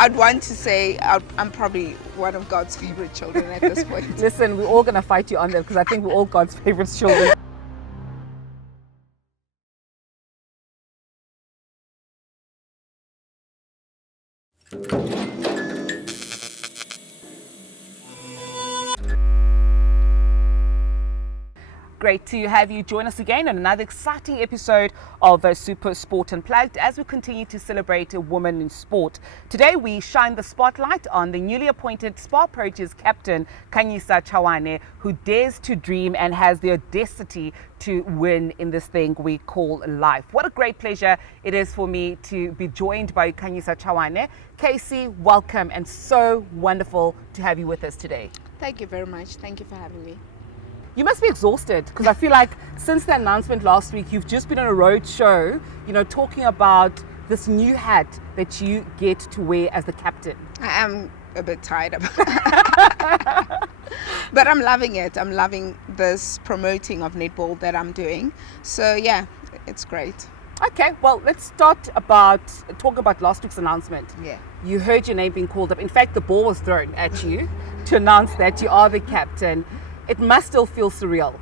I'd want to say I'm probably one of God's favorite children at this point. Listen, we're all going to fight you on that because I think we're all God's favorite children. Great to have you join us again on another exciting episode of Super Sport Unplugged as we continue to celebrate a woman in sport. Today we shine the spotlight on the newly appointed Spar Proteas captain Khanyisa Chawane, who dares to dream and has the audacity to win in this thing we call life. What a great pleasure it is for me to be joined by Khanyisa Chawane. Casey, welcome, and so wonderful to have you with us today. Thank you very much. Thank you for having me. You must be exhausted because I feel like since the announcement last week, you've just been on a road show, talking about this new hat that you get to wear as the captain. I am a bit tired of but I'm loving it. I'm loving this promoting of netball that I'm doing. So yeah, it's great. Okay, well, let's talk about last week's announcement. Yeah. You heard your name being called up. In fact, the ball was thrown at you to announce that you are the captain. It must still feel surreal,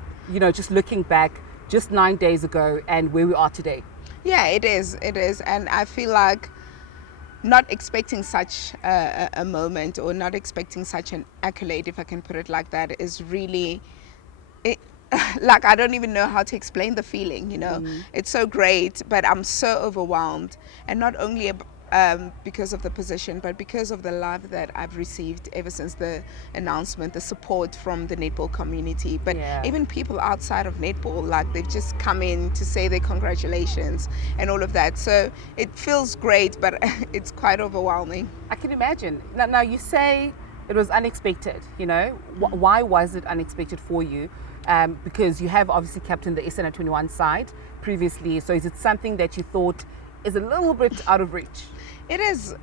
just looking back just 9 days ago and where we are today. Yeah, it is. And I feel like not expecting such a moment or not expecting such an accolade, if I can put it like that, is really, like, I don't even know how to explain the feeling, It's so great, but I'm so overwhelmed. And not only because of the position, but because of the love that I've received ever since the announcement, the support from the netball community, but even people outside of netball, like they've just come in to say their congratulations and all of that. So it feels great, but it's quite overwhelming. I can imagine. Now you say it was unexpected, Why was it unexpected for you? Because you have obviously captained the SA 21 side previously, so is it something that you thought is a little bit out of reach? It is,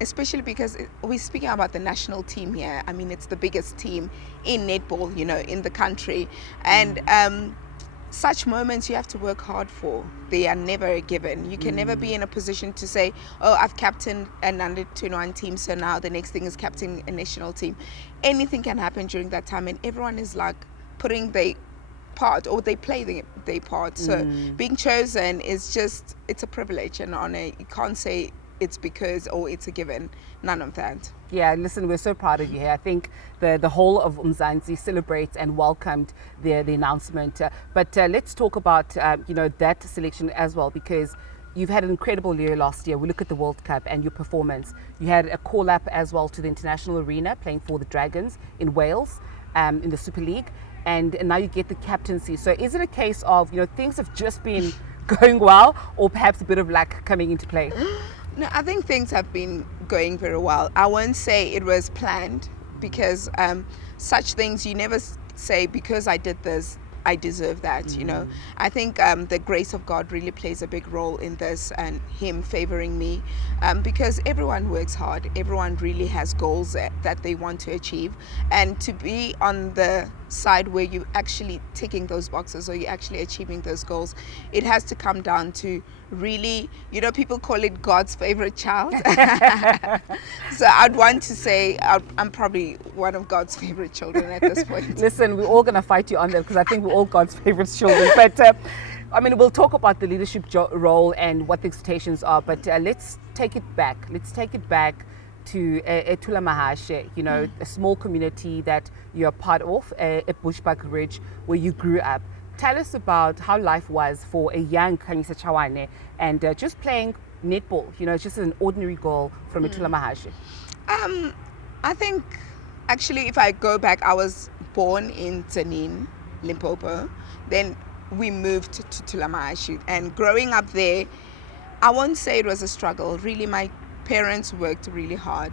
especially because we're speaking about the national team here. I mean, it's the biggest team in netball, in the country. And such moments you have to work hard for. They are never given. You can never be in a position to say, oh, I've captained an under-21 team, so now the next thing is captaining a national team. Anything can happen during that time, and everyone is like putting their part, or they play their part. So being chosen is just, it's a privilege and honor. You can't say it's because or it's a given. None of that. Yeah, listen, we're so proud of you here. I think the whole of Mzansi celebrates and welcomed the announcement. But let's talk about that selection as well, because you've had an incredible year last year. We look at the World Cup and your performance. You had a call up as well to the international arena, playing for the Dragons in Wales, in the Super League. And now you get the captaincy. So is it a case of, things have just been going well, or perhaps a bit of luck coming into play? No, I think things have been going very well. I won't say it was planned, because such things you never say, because I did this, I deserve that, I think the grace of God really plays a big role in this, and him favoring me, because everyone works hard. Everyone really has goals that they want to achieve, and to be on the side where you're actually ticking those boxes or you're actually achieving those goals, it has to come down to really, people call it God's favorite child. So I'd want to say I'm probably one of God's favorite children at this point. Listen, we're all going to fight you on that because I think we're all God's favorite children. But we'll talk about the leadership role and what the expectations are, but let's take it back. Let's take it back to Thulamahashe, a small community that you're part of, at Bushbuck Ridge, where you grew up. Tell us about how life was for a young Khanyisa Chawane and just playing netball, just an ordinary girl from Thulamahashe. I think, actually, if I go back, I was born in Tzaneen, Limpopo. Then we moved to Thulamahashe. And growing up there, I won't say it was a struggle. Really, my parents worked really hard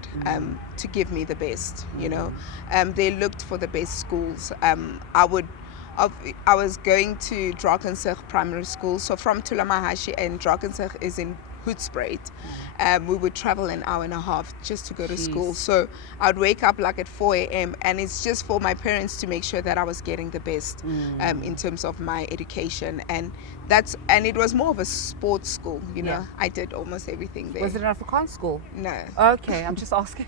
to give me the best, They looked for the best schools. I was going to Drakensberg Primary School. So from Thulamahashe, and Drakensberg is in Hoedspruit, we would travel an hour and a half just to go to school. Jeez. So I'd wake up like at 4 a.m. and it's just for my parents to make sure that I was getting the best in terms of my education. And it was more of a sports school, you know. I did almost everything there. Was it an Afrikaans school? No. Okay, I'm just asking.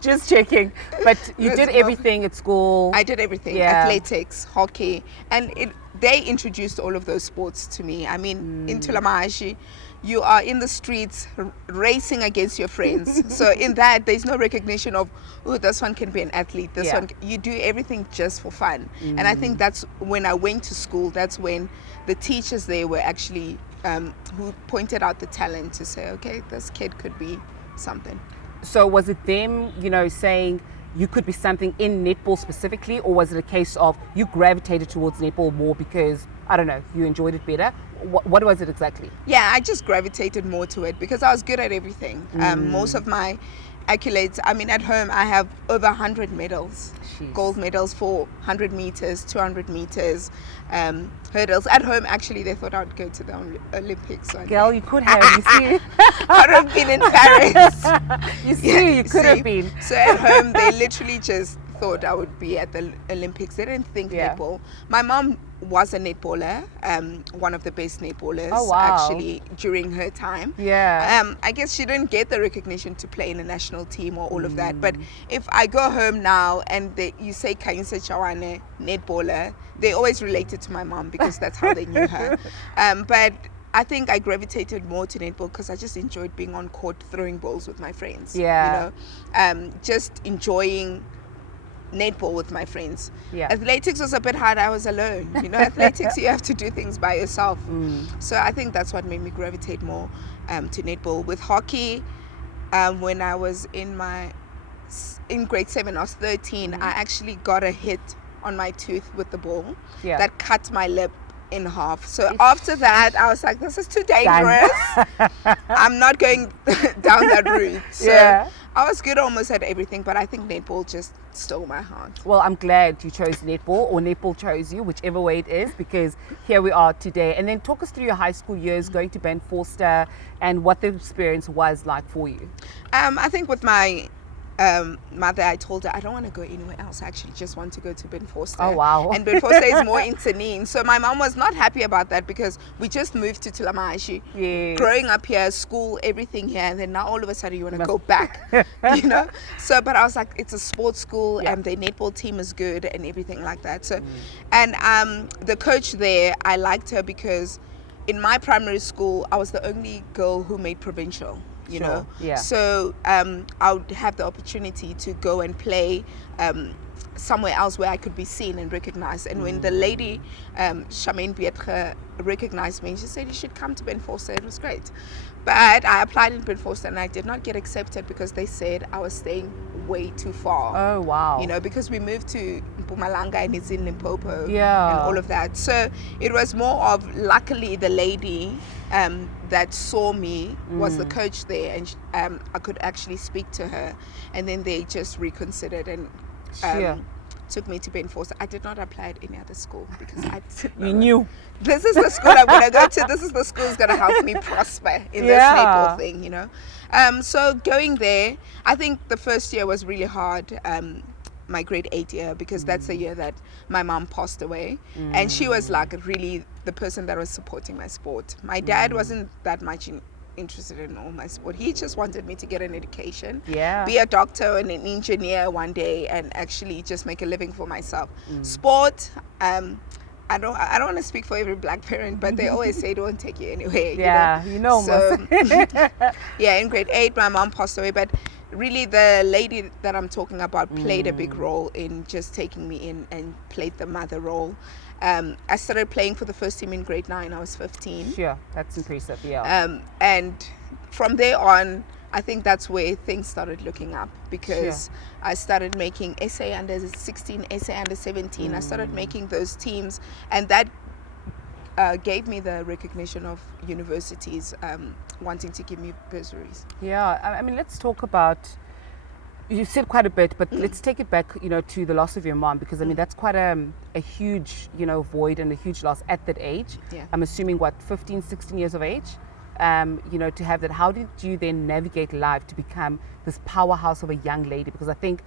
Just checking. But you did everything at school. I did everything. Yeah. Athletics, hockey, and they introduced all of those sports to me. I mean, in Tulamashi, you are in the streets racing against your friends. So in that, there's no recognition of, oh, this one can be an athlete. This one, you do everything just for fun. And I think that's when I went to school, that's when the teachers there were actually, who pointed out the talent to say, okay, this kid could be something. So was it them, you know, saying you could be something in netball specifically, or was it a case of you gravitated towards netball more because, I don't know, you enjoyed it better? What was it exactly? Yeah, I just gravitated more to it because I was good at everything. Most of my accolades, I mean, at home I have over 100 medals. Jeez. Gold Medals for 100 meters, 200 meters, hurdles. At home, actually, they thought I would go to the Olympics. Girl, you could have, you see. I'd have been in Paris. You see, you could have been. So at home, they literally just thought I would be at the Olympics. They didn't think netball. My mom was a netballer, one of the best netballers actually during her time. I guess she didn't get the recognition to play in a national team or all of that. But if I go home now and you say Khanyisa Chawane, netballer, they always related to my mom because that's how they knew her. But I think I gravitated more to netball because I just enjoyed being on court throwing balls with my friends. You know, just enjoying netball with my friends. Athletics was a bit hard. I was alone. You know, athletics, you have to do things by yourself. So I think that's what made me gravitate more to netball. With hockey, when I was in grade 7, I was 13, I actually got a hit on my tooth with the ball that cut my lip in half. So after that, I was like, this is too dangerous. I'm not going down that route. So I was good almost at everything, but I think netball just stole my heart. Well, I'm glad you chose netball, or netball chose you, whichever way it is, because here we are today. And then talk us through your high school years, going to Ben Forster, and what the experience was like for you. I think with my mother, I told her I don't want to go anywhere else. I actually just want to go to Ben Forster. Oh wow. And Ben Forster is more in Tzaneen. So my mom was not happy about that because we just moved to Tulamashi. Growing up here, school, everything here, and then now all of a sudden you want to go back. You know? So but I was like, it's a sports school and the netball team is good and everything like that. So and the coach there, I liked her because in my primary school I was the only girl who made provincial. You know, so I would have the opportunity to go and play somewhere else where I could be seen and recognized. And when the lady, Charmaine Bietre, recognized me, she said, you should come to Ben Forster. It was great. But I applied in Ben Forster and I did not get accepted because they said I was staying way too far. Oh, wow. You know, because we moved to Mpumalanga and it's in Limpopo and Yeah. all of that. So it was more of, luckily, the lady that saw me was the coach there, and I could actually speak to her. And then they just reconsidered and took me to Ben Forster. I did not apply at any other school because I didn't know. You knew. This is the school I'm going to go to. This is the school that's going to help me prosper in this netball thing, you know. So going there, I think the first year was really hard, my grade 8 year, because that's the year that my mom passed away. And she was like really the person that was supporting my sport. My dad wasn't that much interested in all my sport. He just wanted me to get an education, be a doctor and an engineer one day, and actually just make a living for myself. Sport, I don't want to speak for every black parent, but they always say it won't take you anywhere. You know. So, in grade 8, my mom passed away, but really the lady that I'm talking about played a big role in just taking me in and played the mother role. I started playing for the first team in grade 9. I was 15. Sure, that's impressive, and from there on, I think that's where things started looking up, because I started making SA under 16, SA under 17. I started making those teams, and that gave me the recognition of universities wanting to give me bursaries. I mean, let's talk about, you said quite a bit, but let's take it back, you know, to the loss of your mom, because I mean that's quite a huge, you know, void and a huge loss at that age. I'm assuming 15, 16 years of age. to have that. How did you then navigate life to become this powerhouse of a young lady? Because I think,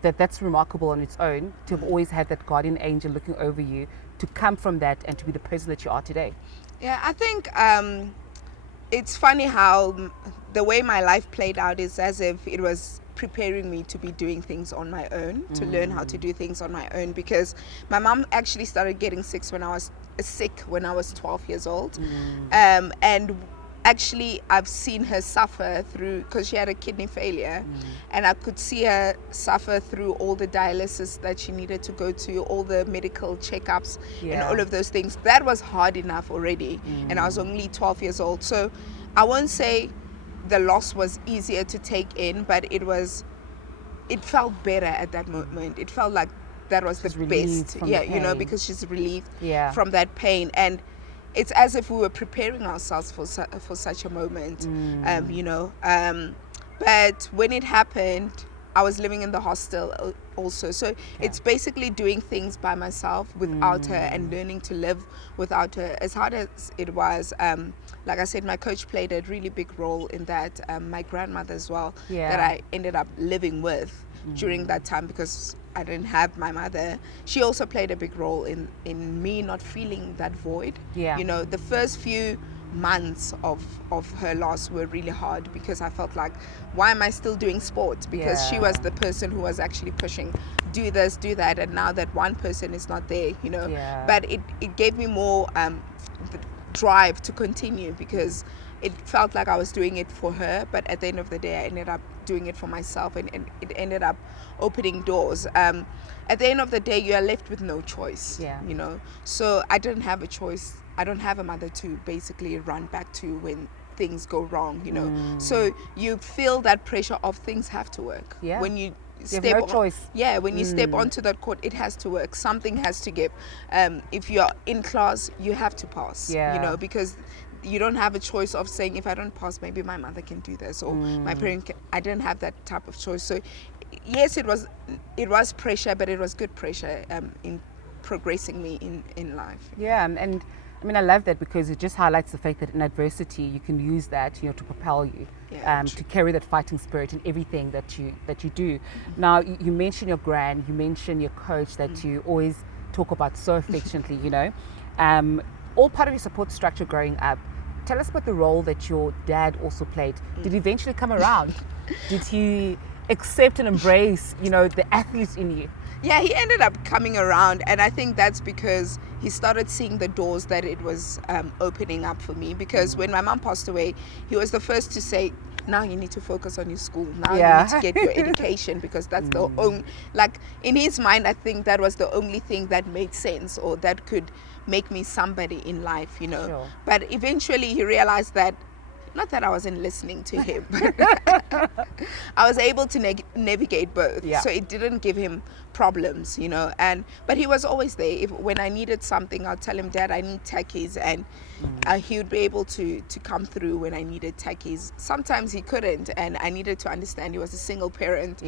that's remarkable on its own, to have always had that guardian angel looking over you, to come from that and to be the person that you are today. Yeah, I think it's funny how the way my life played out is as if it was preparing me to be doing things on my own, to learn how to do things on my own, because my mom actually started getting sick when I was 12 years old. And actually I've seen her suffer through, because she had a kidney failure, and I could see her suffer through all the dialysis that she needed to go to, all the medical checkups, and all of those things. That was hard enough already, and I was only 12 years old. So I won't say the loss was easier to take in, but it felt better at that moment. It felt like that was the best, because she's relieved from that pain. And it's as if we were preparing ourselves for such a moment, but when it happened, I was living in the hostel also. So it's basically doing things by myself without her, and learning to live without her. As hard as it was, like I said, my coach played a really big role in that. My grandmother as well, that I ended up living with during that time, because I didn't have my mother. She also played a big role in me not feeling that void. The first few months of her loss were really hard, because I felt like, why am I still doing sport? Because she was the person who was actually pushing, do this, do that, and now that one person is not there, but it gave me more the drive to continue, because it felt like I was doing it for her, but at the end of the day I ended up doing it for myself, and it ended up opening doors. At the end of the day, you are left with no choice. So I didn't have a choice. I don't have a mother to basically run back to when things go wrong, So you feel that pressure of things have to work. When you step have no choice. When you step onto that court, it has to work. Something has to give. If you're in class, you have to pass. Because you don't have a choice of saying, if I don't pass, maybe my mother can do this, or my parent can. I didn't have that type of choice. So yes, it was pressure, but it was good pressure in progressing me in life. And I mean, I love that, because it just highlights the fact that in adversity you can use that, to propel you, to carry that fighting spirit in everything that you do. Now, you mentioned your gran, you mentioned your coach that you always talk about so affectionately, all part of your support structure growing up. Tell us about the role that your dad also played. Did he eventually come around? Did he accept and embrace, the athlete in you? Yeah, he ended up coming around, and I think that's because he started seeing the doors that it was opening up for me. Because when my mom passed away, he was the first to say, now you need to focus on your school. Now you need to get your education, because that's the only, like, in his mind, I think that was the only thing that made sense, or that could make me somebody in life, Sure. But eventually he realized that, not that I wasn't listening to him, but I was able to navigate both. So it didn't give him problems, but he was always there. When I needed something, I'd tell him, Dad, I need techies, and he would be able to come through when I needed techies. Sometimes he couldn't, and I needed to understand he was a single parent,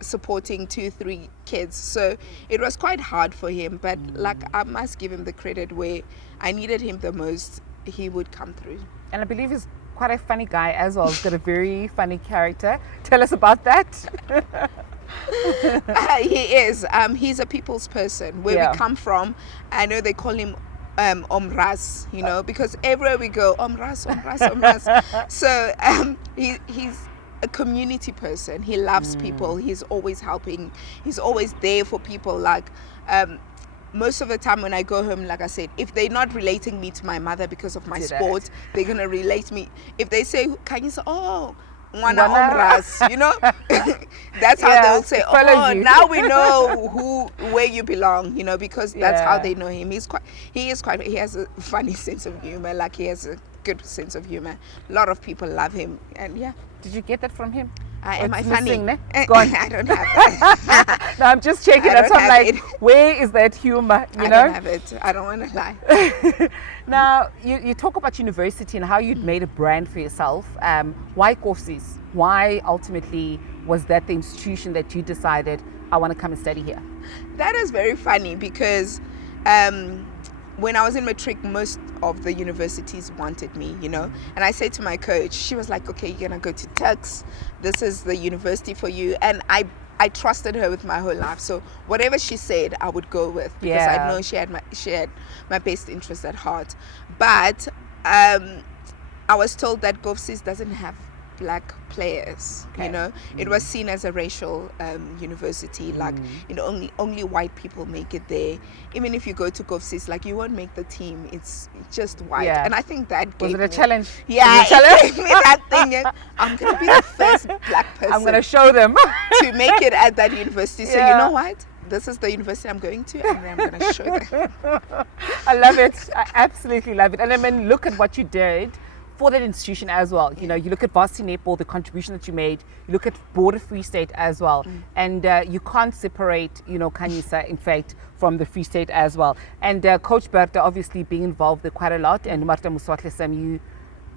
supporting 2-3 kids. So it was quite hard for him, but like, I must give him the credit, where I needed him the most, he would come through. And I believe he's quite a funny guy as well. He's got a very funny character. Tell us about that. He is. He's a people's person. Where we come from, I know they call him Omras, because everywhere we go, Omras. So he's a community person. He loves people. He's always helping. He's always there for people. Like, most of the time when I go home, like I said, if they're not relating me to my mother because of my sport, they're going to relate me. If they say, Khanyisa, Mwana Omras, that's how they'll say, now we know where you belong, because that's how they know him. He has a funny sense of humor, like he has a good sense of humor. A lot of people love him, and Did you get that from him? Am I funny? Go on. I don't have that. No, I'm just checking. That's what I'm like, where is that humor? I don't have it. I don't want to lie. Now, you talk about university and how you'd made a brand for yourself. Why courses? Why ultimately was that the institution that you decided, I want to come and study here? That is very funny, because when I was in matric, most of the universities wanted me, and I said to my coach, she was like, okay, you're gonna go to Turks, this is the university for you. And I trusted her with my whole life, so whatever she said I would go with, because I know she had my best interest at heart. But I was told that GovSys doesn't have black players. It was seen as a racial university, like only white people make it there. Even if you go to GovSys, like, you won't make the team, it's just white. And I think that gave was it a challenge? It gave me that thing. I'm gonna be the first black person, I'm gonna show them to make it at that university. So you know what, this is the university I'm going to, and I'm gonna show them. I love it. I absolutely love it. And I mean, look at what you did for that institution as well. You look at varsity netball, the contribution that you made. You look at Border Free State as well, and you can't separate, Khanyisa, in fact, from the Free State as well. And Coach Berta obviously being involved there quite a lot, and Marta Muswatle, you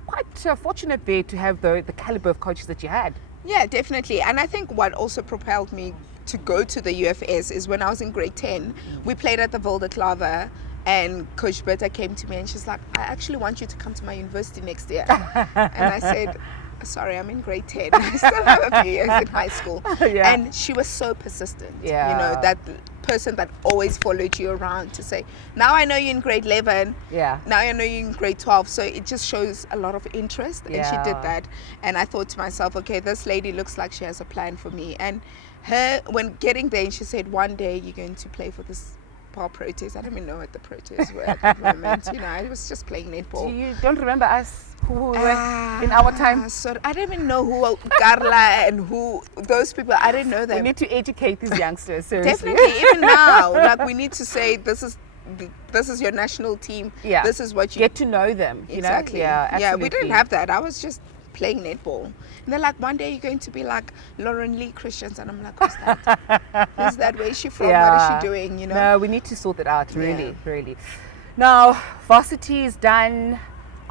quite fortunate there to have the caliber of coaches that you had. Yeah, definitely. And I think what also propelled me to go to the UFS is when I was in grade 10, we played at the Wilde Klaver. And Coach Berta came to me and she's like, I actually want you to come to my university next year. And I said, sorry, I'm in grade 10. I still have a few years in high school. And she was so persistent. That person that always followed you around to say, now I know you're in grade 11. Now I know you're in grade 12. So it just shows a lot of interest. And she did that. And I thought to myself, okay, this lady looks like she has a plan for me. And her, when getting there, she said, one day you're going to play for this Proteas. I don't even know what the Proteas were at that moment. I was just playing netball. You don't remember us who were in our time? So I don't even know who Carla and who those people. I didn't know them. We need to educate these youngsters. Seriously. Definitely, even now, like, we need to say this is your national team. This is what you get to know them. Exactly. We didn't have that. I was just playing netball. And they're like, one day you're going to be like Lauren Lee Christians. And I'm like, who's that? Who's that? Where is she from? What is she doing? No, we need to sort it out, really. Now, varsity is done,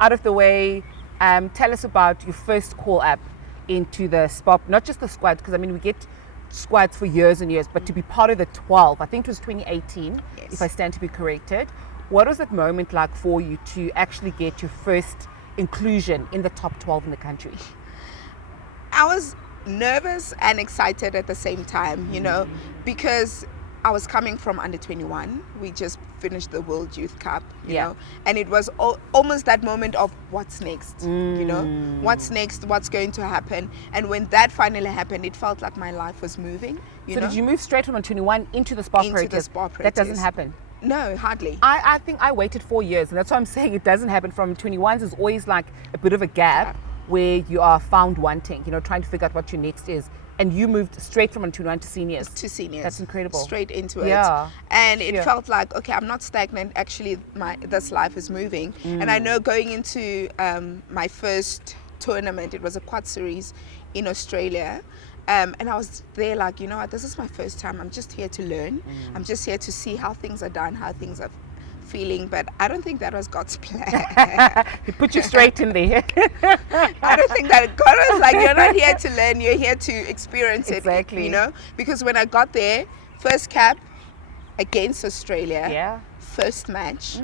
out of the way. Tell us about your first call up into the spot, not just the squad, because I mean, we get squads for years and years, but to be part of the 12, I think it was 2018, if I stand to be corrected. What was that moment like for you to actually get your first inclusion in the top 12 in the country? I was nervous and excited at the same time, because I was coming from under 21. We just finished the World Youth Cup, you know, and it was almost that moment of what's next, what's next, what's going to happen. And when that finally happened, it felt like my life was moving. So did you move straight from 21 into the Sport Proteas? That doesn't happen. No, hardly. I think I waited 4 years, and that's why I'm saying it doesn't happen. From 21s, there's always like a bit of a gap where you are found wanting, trying to figure out what your next is. And you moved straight from 21 to seniors. To seniors. That's incredible. Straight into it. And it felt like, okay, I'm not stagnant. Actually, this life is moving. And I know going into my first tournament, it was a quad series in Australia. And I was there like, you know what, this is my first time. I'm just here to learn. I'm just here to see how things are done, how things are feeling. But I don't think that was God's plan. He put you straight in there. I don't think that God was like, you're not here to learn, you're here to experience it. Exactly. Because when I got there, first cap against Australia, first match.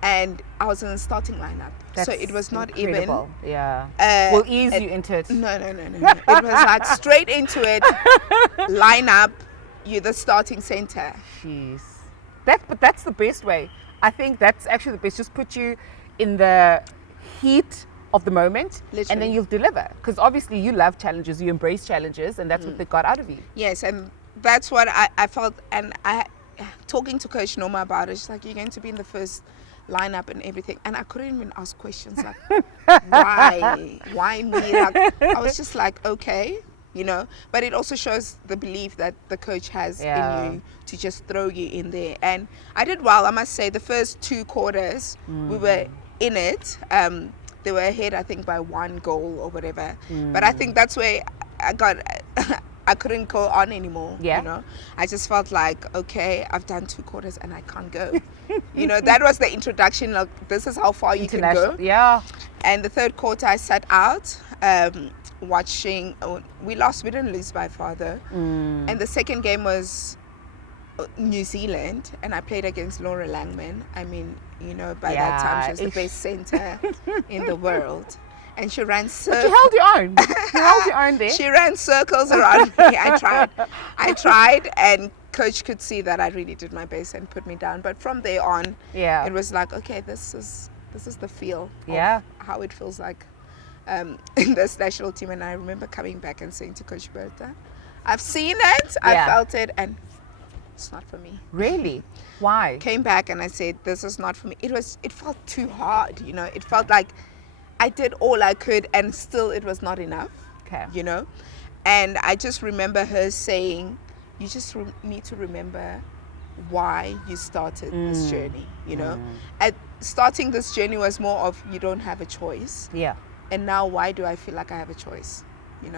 And I was in the starting lineup. So it was not incredible. even. We'll ease you into it. No. It was like straight into it, lineup, you're the starting center. Jeez. But that's the best way. I think that's actually the best. Just put you in the heat of the moment. Literally. And then you'll deliver. Because obviously you love challenges, you embrace challenges, and that's what they got out of you. Yes, and that's what I felt. And talking to Coach Norma about it, she's like, you're going to be in the first lineup and everything, and I couldn't even ask questions like why me, like, I was just like, okay, but it also shows the belief that the coach has in you to just throw you in there. And I did well, I must say. The first 2 quarters we were in it. They were ahead, I think, by 1 goal or whatever, but I think that's where I couldn't go on anymore. I just felt like, okay, I've done 2 quarters and I can't go. That was the introduction. Like, this is how far you can go. And the 3rd quarter, I sat out watching. We lost. We didn't lose by far though. And the second game was New Zealand, and I played against Laura Langman. I mean, by Yeah, that time she was the best center in the world, and she ran But you held your own. You held your own there. She ran circles around me. I tried, and coach could see that I really did my best and put me down. But from there on, it was like, okay, this is the feel of how it feels like in this national team. And I remember coming back and saying to Coach Bertha, I've seen it, I felt it, and it's not for me. Really? Why? Came back and I said, this is not for me. It felt too hard, It felt like I did all I could, and still it was not enough. Okay. And I just remember her saying, you just need to remember why you started this journey, At starting this journey was more of, you don't have a choice. Yeah. And now, why do I feel like I have a choice?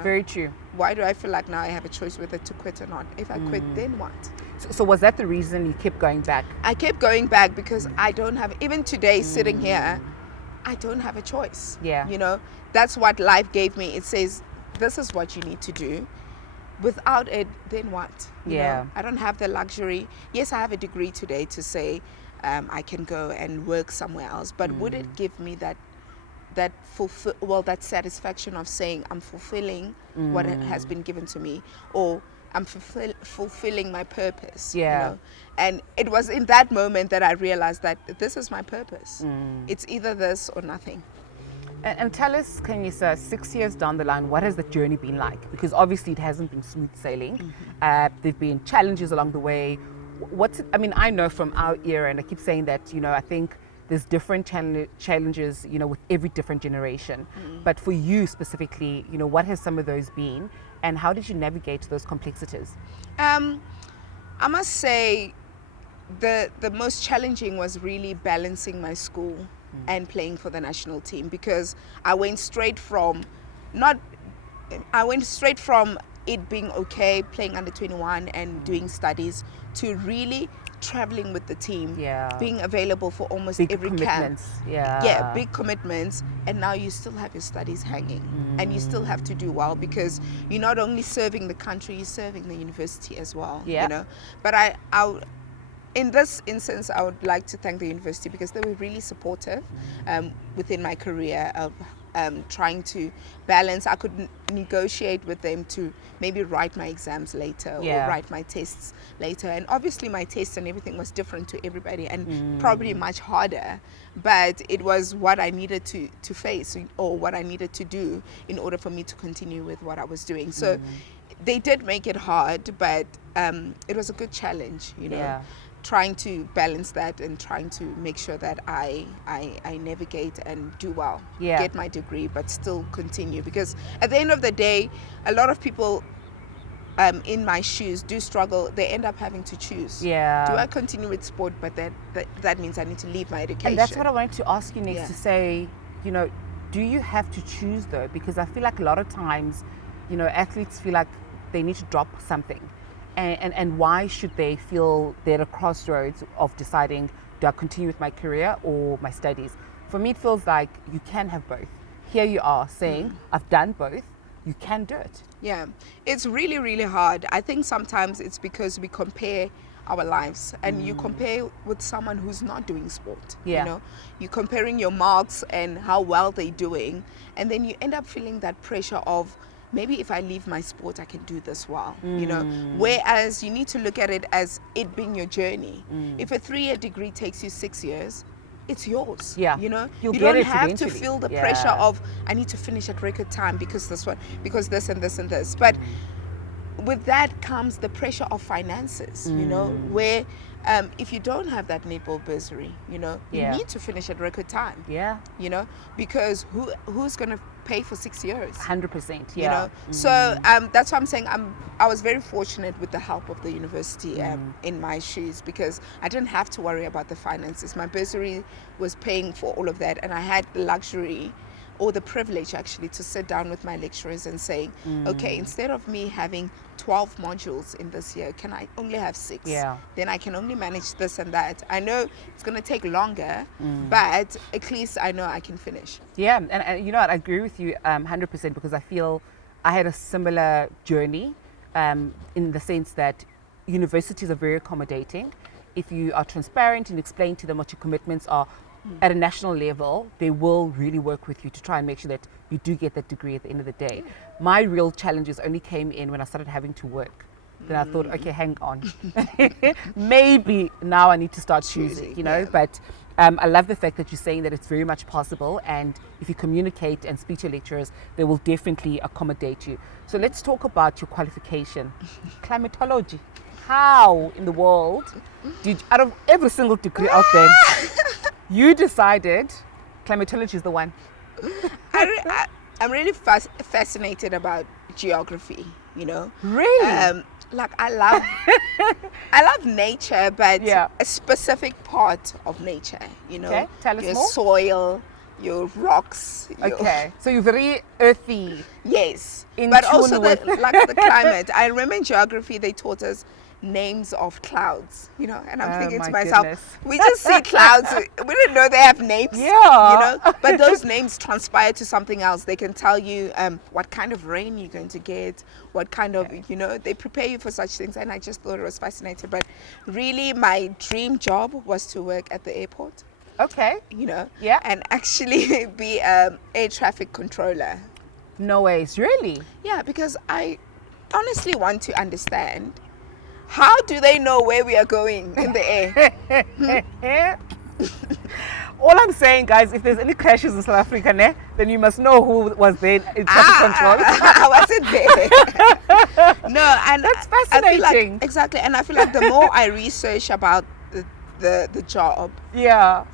Very true. Why do I feel like now I have a choice whether to quit or not? If I quit, then what? So was that the reason you kept going back? I kept going back because I don't have, even today sitting here, I don't have a choice. Yeah. That's what life gave me. It says, this is what you need to do. Without it, then what? You know? I don't have the luxury. Yes, I have a degree today to say I can go and work somewhere else. But would it give me that satisfaction of saying I'm fulfilling what has been given to me, or I'm fulfilling my purpose? And it was in that moment that I realized that this is my purpose. It's either this or nothing. And tell us, Khanyisa, 6 years down the line, what has the journey been like? Because obviously it hasn't been smooth sailing. There've been challenges along the way. I know from our era, and I keep saying that, I think there's different challenges, with every different generation. But for you specifically, what has some of those been, and how did you navigate those complexities? I must say the most challenging was really balancing my school and playing for the national team, because I went straight from it being okay, playing under 21 and doing studies, to really traveling with the team, being available for almost big every commitments. camp. Big commitments. And now you still have your studies hanging, and you still have to do well, because you're not only serving the country, you're serving the university as well. But I in this instance, I would like to thank the university, because they were really supportive within my career of trying to balance. I could negotiate with them to maybe write my exams later or write my tests later. And obviously my tests and everything was different to everybody, and probably much harder. But it was what I needed to face, or what I needed to do in order for me to continue with what I was doing. So they did make it hard, but it was a good challenge, trying to balance that and trying to make sure that I navigate and do well, get my degree, but still continue. Because at the end of the day, a lot of people in my shoes do struggle. They end up having to choose. Do I continue with sport, but that means I need to leave my education? And that's what I wanted to ask you next, to say, do you have to choose though? Because I feel like a lot of times, athletes feel like they need to drop something. And why should they feel they're at a crossroads of deciding, do I continue with my career or my studies? For me, it feels like you can have both. Here you are saying, I've done both. You can do it. Yeah, it's really, really hard. I think sometimes it's because we compare our lives, and you compare with someone who's not doing sport. You're comparing your marks and how well they're doing, and then you end up feeling that pressure of, maybe if I leave my sport, I can do this well, Whereas you need to look at it as it being your journey. If a 3-year degree takes you 6 years, it's yours. You don't have to feel the pressure of, I need to finish at record time because this and this and this. But with that comes the pressure of finances, where if you don't have that netball bursary, you need to finish at record time. Because who's going to pay for 6 years? 100%. So that's why I'm saying I was very fortunate with the help of the university in my shoes, because I didn't have to worry about the finances. My bursary was paying for all of that, and I had the luxury, or the privilege actually, to sit down with my lecturers and saying, okay, instead of me having 12 modules in this year, can I only have 6? Then I can only manage this and that. I know it's going to take longer, but at least I know I can finish. And you know what, I agree with you 100%, because I feel I had a similar journey in the sense that universities are very accommodating. If you are transparent and explain to them what your commitments are at a national level, they will really work with you to try and make sure that you do get that degree at the end of the day. My real challenges only came in when I started having to work. Then I thought, okay, hang on. Maybe now I need to start choosing, you know. Yeah. But I love the fact that you're saying that it's very much possible. And if you communicate and speak to your lecturers, they will definitely accommodate you. So let's talk about your qualification. Climatology. How in the world did, out of every single degree out there, you decided climatology is the one? I'm really fascinated about geography, you know. Really? Like I love nature, but Yeah. a specific part of nature, you know. Okay, tell us your more. soil, your rocks. Okay, so you're very earthy. Yes, In but tune also with- the climate. I remember in geography they taught us names of clouds, you know, and I'm thinking my to myself, goodness. we just see clouds. We didn't know they have names. Yeah. You know, but those names transpire to something else. They can tell you what kind of rain you're going to get, what kind of, you know, they prepare you for such things. And I just thought it was fascinating. But really, my dream job was to work at the airport, Okay. you know, Yeah. and actually be air traffic controller. No ways. Really? Yeah, because I honestly want to understand, how do they know where we are going in the air? All I'm saying, guys, if there's any crashes in South Africa, then you must know who was there in traffic control. I wasn't there. No, and That's I feel fascinating. like, exactly, and I feel like the more I research about the job, Yeah.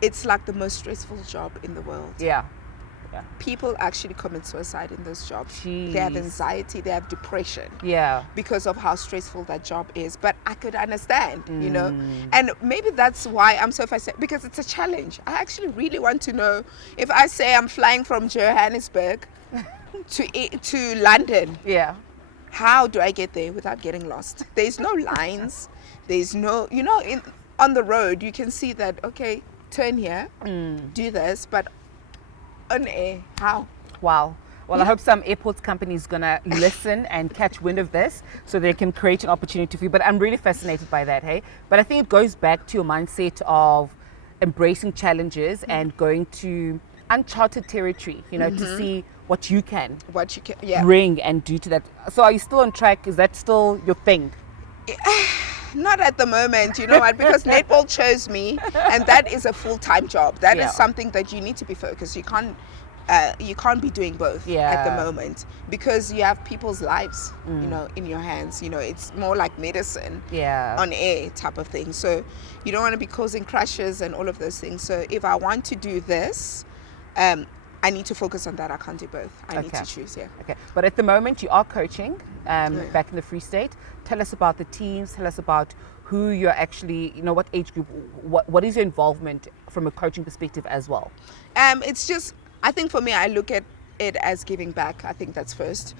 it's like the most stressful job in the world. Yeah. People actually commit suicide in those jobs. Jeez. They have anxiety, they have depression. Yeah. Because of how stressful that job is. But I could understand, you know, and maybe that's why I'm so fascinated, because it's a challenge. I actually really want to know, if I say I'm flying from Johannesburg to London, Yeah. how do I get there without getting lost? There's no lines, there's no, you know, on the road you can see that, okay, turn here, do this, but on air, how? Wow. Well, I hope some airports company is going to listen and catch wind of this so they can create an opportunity for you. But I'm really fascinated by that, hey? But I think it goes back to your mindset of embracing challenges and going to uncharted territory, you know, to see what you can What you can, yeah. bring and do to that. So are you still on track? Is that still your thing? Not at the moment, you know what, because netball chose me, and that is a full-time job. That Yeah. is something that you need to be focused. You can't be doing both at the Yeah. moment, because you have people's lives, you know, in your hands. You know, it's more like medicine Yeah. on air type of thing. So you don't want to be causing crashes and all of those things. So if I want to do this, I need to focus on that. I can't do both. I need Okay. to choose, yeah. Okay, but at the moment you are coaching back in the Free State. Tell us about the teams. Tell us about who you're actually, you know, what age group, what is your involvement from a coaching perspective as well? It's just, I think for me, I look at it as giving back. I think that's first.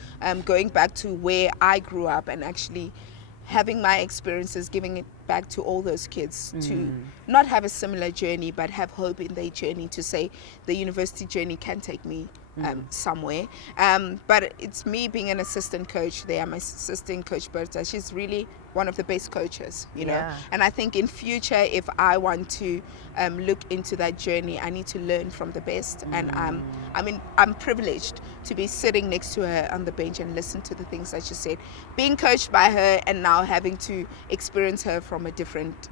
Going back to where I grew up and actually having my experiences, giving it back to all those kids to not have a similar journey, but have hope in their journey, to say the university journey can take me somewhere. But it's me being an assistant coach there. My assistant coach, Berta, she's really one of the best coaches, you know. Yeah. And I think in future, if I want to look into that journey, I need to learn from the best. And I mean, I'm privileged to be sitting next to her on the bench and listen to the things that she said, being coached by her, and now having to experience her from a different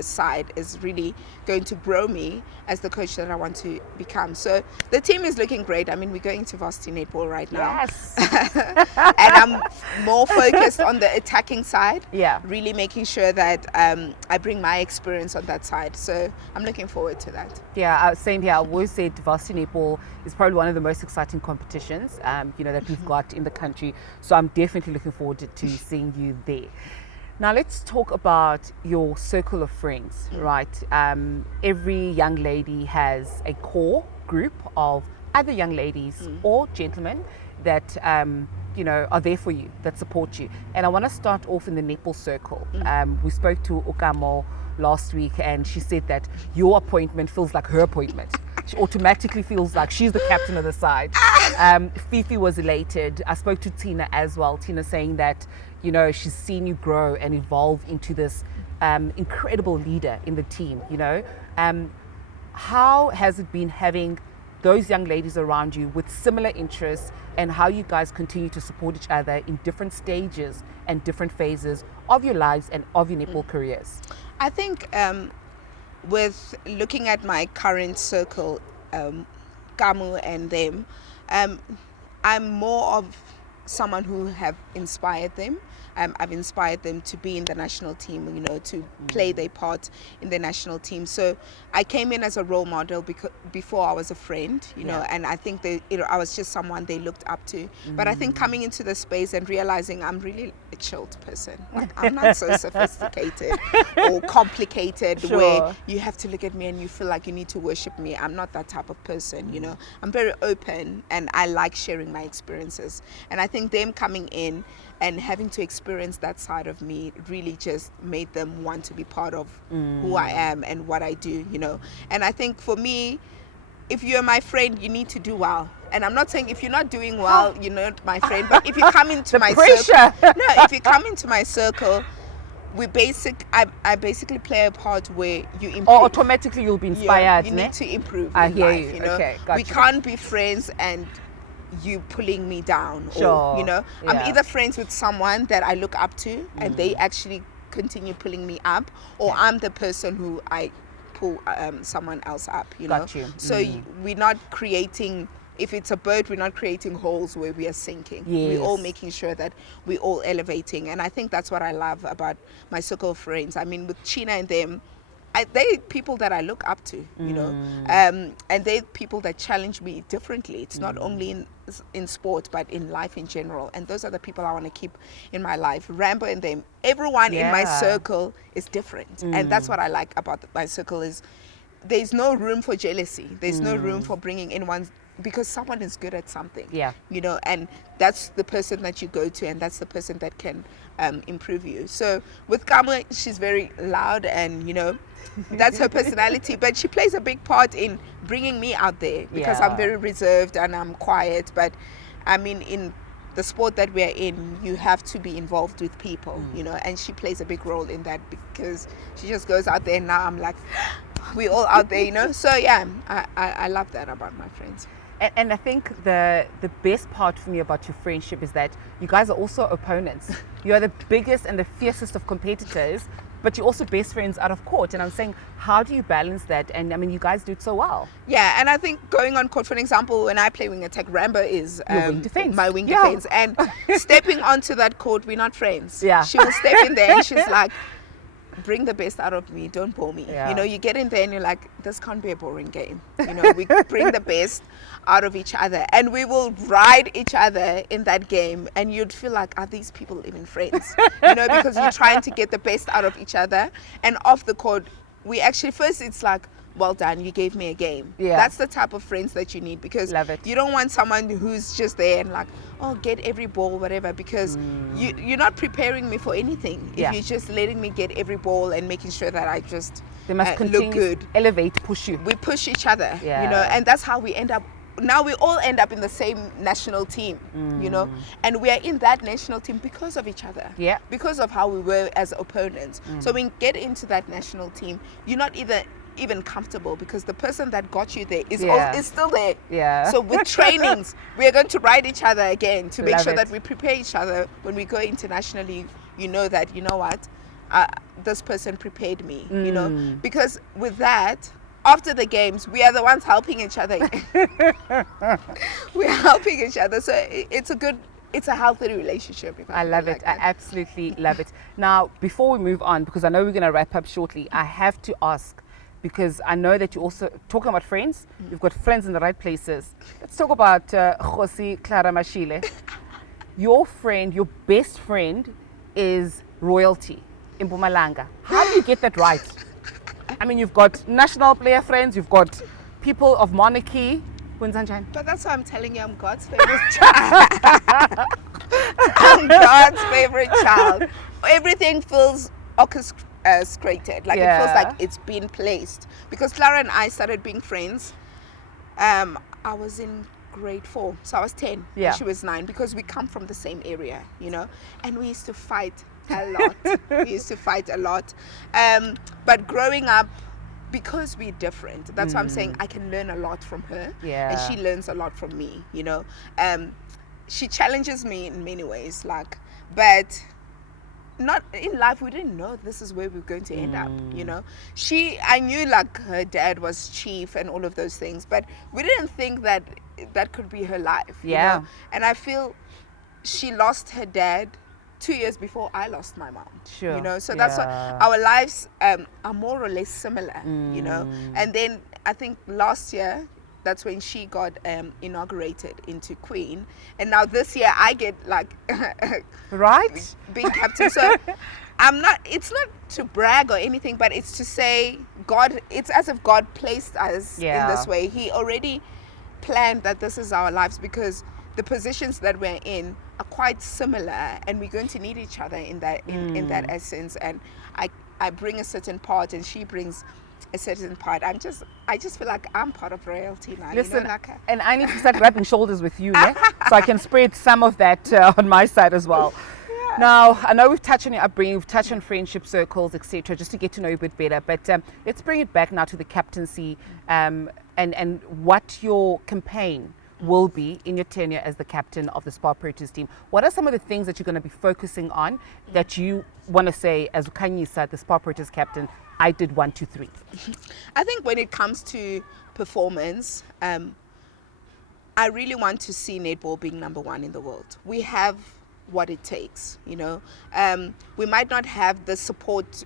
side is really going to grow me as the coach that I want to become. So the team is looking great. I mean, we're going to varsity netball right now. Yes. And I'm more focused on the attacking side. Yeah. Really making sure that I bring my experience on that side. So I'm looking forward to that. Yeah, same here. I always said varsity netball is probably one of the most exciting competitions, you know, that we've got in the country. So I'm definitely looking forward to seeing you there. Now let's talk about your circle of friends, right? Every young lady has a core group of other young ladies or gentlemen that you know, are there for you, that support you. And I want to start off in the netball circle. We spoke to Okamo last week, and she said that your appointment feels like her appointment. she automatically feels like she's the captain of the side. Fifi was elated. I spoke to Tina as well. Tina saying that, you know, she's seen you grow and evolve into this incredible leader in the team, you know. How has it been having those young ladies around you with similar interests, and how you guys continue to support each other in different stages and different phases of your lives and of your netball careers? I think with looking at my current circle, Kamu and them, I'm more of someone who have inspired them. I've inspired them to be in the national team, you know, to play their part in the national team. So I came in as a role model because before I was a friend, you know, and I think they, you know, I was just someone they looked up to. But I think coming into the space and realizing I'm really a chilled person. Like, I'm not so sophisticated or complicated where you have to look at me and you feel like you need to worship me. I'm not that type of person, you know. I'm very open and I like sharing my experiences. And I think them coming in and having to experience that side of me really just made them want to be part of who I am and what I do, you know. And I think for me, if you're my friend, you need to do well. And I'm not saying if you're not doing well, you're not my friend. But if you come into my circle, if you come into my circle, I basically play a part where you improve. Or automatically you'll be inspired. You need to improve I in hear life, you know. Okay, gotcha. We can't be friends and you pulling me down, or you know, I'm either friends with someone that I look up to and they actually continue pulling me up, or I'm the person who I pull someone else up, you know. So we're not creating, if it's a boat, we're not creating holes where we are sinking. We're all making sure that we're all elevating, and I think that's what I love about my circle of friends. I mean, with China and them, they're people that I look up to, you know, and they're people that challenge me differently. It's not only in sport, but in life in general. And those are the people I want to keep in my life. Rambo and them, everyone in my circle is different. And that's what I like about my circle is there's no room for jealousy. There's no room for bringing in one, because someone is good at something, you know, and that's the person that you go to, and that's the person that can improve you. So with Kamu, she's very loud and, you know, that's her personality, but she plays a big part in bringing me out there because I'm very reserved and I'm quiet. But I mean, in the sport that we're in, you have to be involved with people, you know, and she plays a big role in that because she just goes out there, and now I'm like, we're all out there, you know. So yeah, I love that about my friends. And I think the best part for me about your friendship is that you guys are also opponents. You are the biggest and the fiercest of competitors, but you're also best friends out of court. And I'm saying, how do you balance that? And I mean, you guys do it so well. Yeah, and I think going on court, for example, when I play wing attack, Rambo is wing defense. My wing defense. And stepping onto that court, we're not friends. Yeah. She will step in there and she's like, bring the best out of me, don't bore me. You know, you get in there and you're like, this can't be a boring game. You know, we bring the best out of each other and we will ride each other in that game, and you'd feel like, are these people even friends? You know, because you're trying to get the best out of each other. And off the court, we actually, first it's like, well done, you gave me a game. That's the type of friends that you need, because you don't want someone who's just there and like, oh, get every ball, whatever, because you're not preparing me for anything if you're just letting me get every ball and making sure that I just look good. Elevate, push you. We push each other, you know, and that's how we end up. Now we all end up in the same national team, you know, and we are in that national team because of each other, because of how we were as opponents. So when you get into that national team, you're not even comfortable because the person that got you there is still there. So with trainings, we are going to ride each other again to make sure that we prepare each other when we go internationally. You know that, you know what, this person prepared me, you know, because with that, after the games, we are the ones helping each other. We're helping each other. So it's a healthy relationship. I love it. I absolutely love it. Now, before we move on, because I know we're going to wrap up shortly, I have to ask, because I know that you're also talking about friends. You've got friends in the right places. Let's talk about Khosi Clara Mashile. Your friend, your best friend is royalty in Mpumalanga. How do you get that right? I mean, you've got national player friends, you've got people of monarchy. But that's why I'm telling you, I'm God's favorite child. I'm God's favorite child. Everything feels orchestrated, like it feels like it's been placed. Because Clara and I started being friends I was in grade 4, so I was 10. Yeah. And she was 9, because we come from the same area, and we used to fight a lot. But growing up, because we're different, that's why I'm saying I can learn a lot from her, Yeah. and she learns a lot from me. She challenges me in many ways, but not in life. We didn't know this is where we were going to end up. I knew her dad was chief and all of those things, but we didn't think that could be her life. Yeah. And I feel she lost her dad 2 years before I lost my mom. Sure. So that's why our lives are more or less similar. And then I think last year, that's when she got inaugurated into queen, and now this year I get right, being captain. So it's not to brag or anything, but it's to say it's as if God placed us in this way. He already planned that this is our lives, because the positions that we're in are quite similar, and we're going to need each other in that essence. And I bring a certain part, and she brings a certain part. I just feel like I'm part of royalty now. Listen, and I need to start rubbing shoulders with you, so I can spread some of that on my side as well. Yeah. Now, I know we've touched on your upbringing, we've touched on friendship circles, etc., just to get to know you a bit better. But let's bring it back now to the captaincy, and what your campaign will be in your tenure as the captain of the Spar Proteas team. What are some of the things that you're going to be focusing on that you want to say, as Khanyisa, the Spar Proteas captain, I did 1, 2, 3? I think when it comes to performance, I really want to see netball being number 1 in the world. We have what it takes, we might not have the support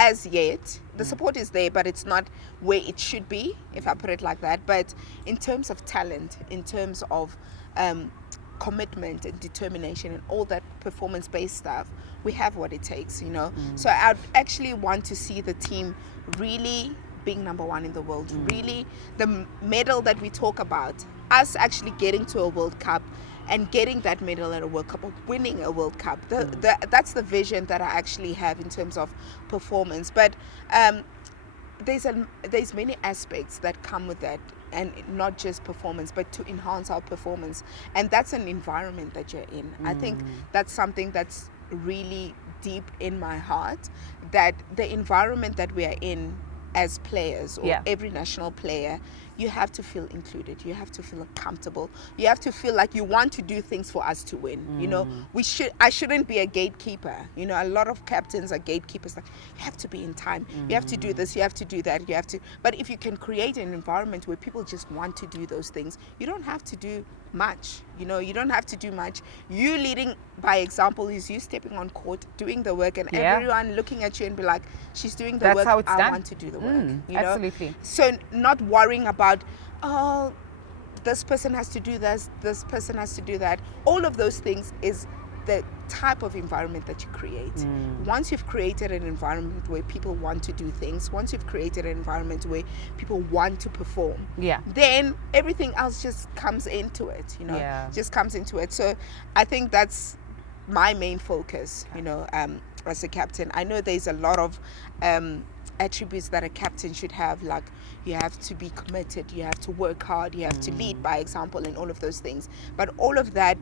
as yet. The support is there, but it's not where it should be, if I put it like that. But in terms of talent, in terms of commitment and determination and all that performance-based stuff, we have what it takes, So I actually want to see the team really being number 1 in the world. Really, the medal that we talk about, us actually getting to a World Cup and getting that medal at a World Cup, or winning a World Cup. That's the vision that I actually have in terms of performance. But there's many aspects that come with that, and not just performance, but to enhance our performance. And that's an environment that you're in. I think that's something that's really deep in my heart, that the environment that we are in as players, or every national player, you have to feel included, you have to feel comfortable, you have to feel like you want to do things for us to win. I shouldn't be a gatekeeper. A lot of captains are gatekeepers, like, you have to be in time, you have to do this, you have to do that, you have to. But if you can create an environment where people just want to do those things, you don't have to do much. You don't have to do much. You leading by example is you stepping on court, doing the work, and everyone looking at you and be like, she's doing the work, how it's I done. want to do the work. Absolutely. So not worrying about, oh, this person has to do this person has to do that. All of those things is the type of environment that you create. Once you've created an environment where people want to do things, once you've created an environment where people want to perform, then everything else just comes into it, just comes into it. So I think that's my main focus, as a captain. I know there's a lot of attributes that a captain should have, like you have to be committed, you have to work hard, you have to lead by example, and all of those things. But all of that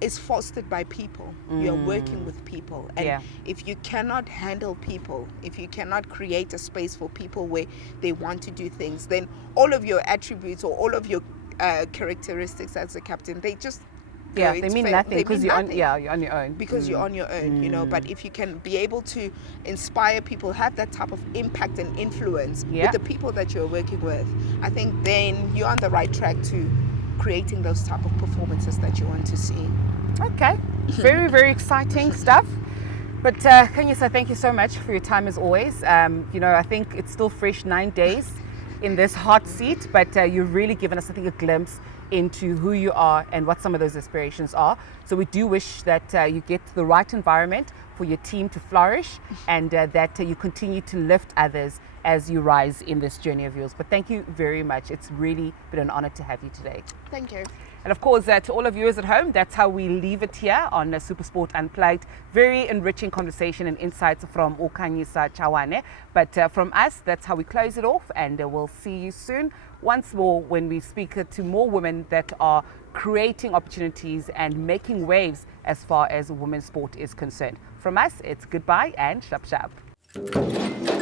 is fostered by people. You're working with people, and if you cannot handle people, if you cannot create a space for people where they want to do things, then all of your attributes or all of your characteristics as a captain, they just they mean nothing, because you're on your own. Because you're on your own, But if you can be able to inspire people, have that type of impact and influence with the people that you're working with, I think then you're on the right track to creating those type of performances that you want to see. Okay, very, very exciting stuff. But Khanyisa, thank you so much for your time as always. I think it's still fresh, 9 days in this hot seat, but you've really given us, I think, a glimpse into who you are and what some of those aspirations are. So we do wish that you get the right environment for your team to flourish, and that you continue to lift others as you rise in this journey of yours. But thank you very much. It's really been an honor to have you today. Thank you. And of course, to all of viewers at home, that's how we leave it here on SuperSport Unplugged. Very enriching conversation and insights from Khanyisa Chawane. But from us, that's how we close it off, and we'll see you soon once more when we speak to more women that are creating opportunities and making waves as far as women's sport is concerned. From us, it's goodbye and shap shap.